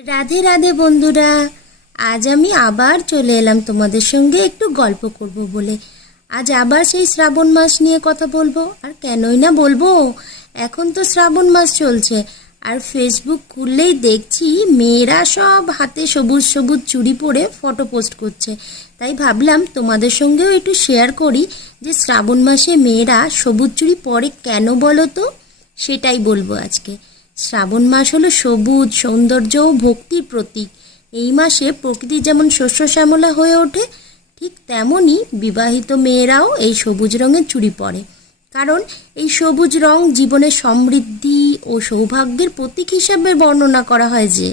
রাধে রাধে বন্ধুরা, আজ আমি আবার চলে এলাম তোমাদের সঙ্গে একটু গল্প করব বলে। আজ আবার সেই শ্রাবণ মাস নিয়ে কথা বলবো। আর কেনই না বলবো, এখন তো শ্রাবণ মাস চলছে, আর ফেসবুক খুললেই দেখছি মেয়েরা সব হাতে সবুজ সবুজ চুড়ি পরে ফটো পোস্ট করছে। তাই ভাবলাম তোমাদের সঙ্গেও একটু শেয়ার করি যে শ্রাবণ মাসে মেয়েরা সবুজ চুড়ি পরে কেন বলো তো, সেটাই বলবো আজকে। শ্রাবণ মাস হলো সবুজ, সৌন্দর্য ও ভক্তির প্রতীক। এই মাসে প্রকৃতি যেমন শস্য শ্যামলা হয়ে ওঠে, ঠিক তেমনই বিবাহিত মেয়েরাও এই সবুজ রঙের চুড়ি পরে। কারণ এই সবুজ রং জীবনের সমৃদ্ধি ও সৌভাগ্যের প্রতীক হিসাবে বর্ণনা করা হয়। যে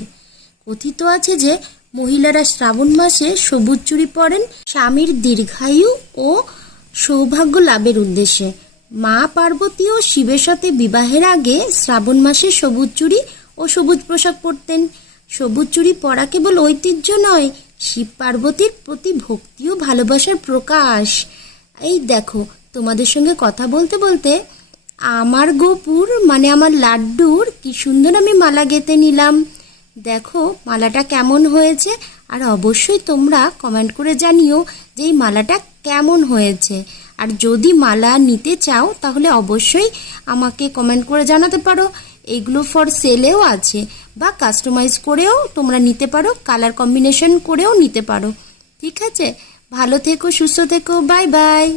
কথিত আছে যে মহিলারা শ্রাবণ মাসে সবুজ চুড়ি পরেন স্বামীর দীর্ঘায়ু ও সৌভাগ্য লাভের উদ্দেশ্যে। মা পার্বতী ও শিবের সাথে বিবাহের আগে শ্রাবণ মাসে সবুজ চুড়ি ও সবুজ পোশাক পরতেন। সবুজ চুড়ি পরা কেবল ঐতিহ্য নয়, শিব পার্বতীর প্রতি ভক্তি ও ভালোবাসার প্রকাশ। এই দেখো, তোমাদের সঙ্গে কথা বলতে বলতে আমার গোপুর মানে আমার লাড্ডুর কি সুন্দর আমি মালা গেঁথে নিলাম। দেখো মালাটা কেমন হয়েছে, আর অবশ্যই তোমরা কমেন্ট করে জানিও যে এই মালাটা কেমন হয়েছে। আর যদি মালা নিতে চাও তাহলে অবশ্যই আমাকে কমেন্ট করে জানাতে পারো। এগুলো ফর সেলেও আছে, বা কাস্টমাইজ করেও তোমরা নিতে পারো, কালার কম্বিনেশন করেও নিতে পারো। ঠিক আছে, ভালো থেকো, সুস্থ থেকো, বাই বাই।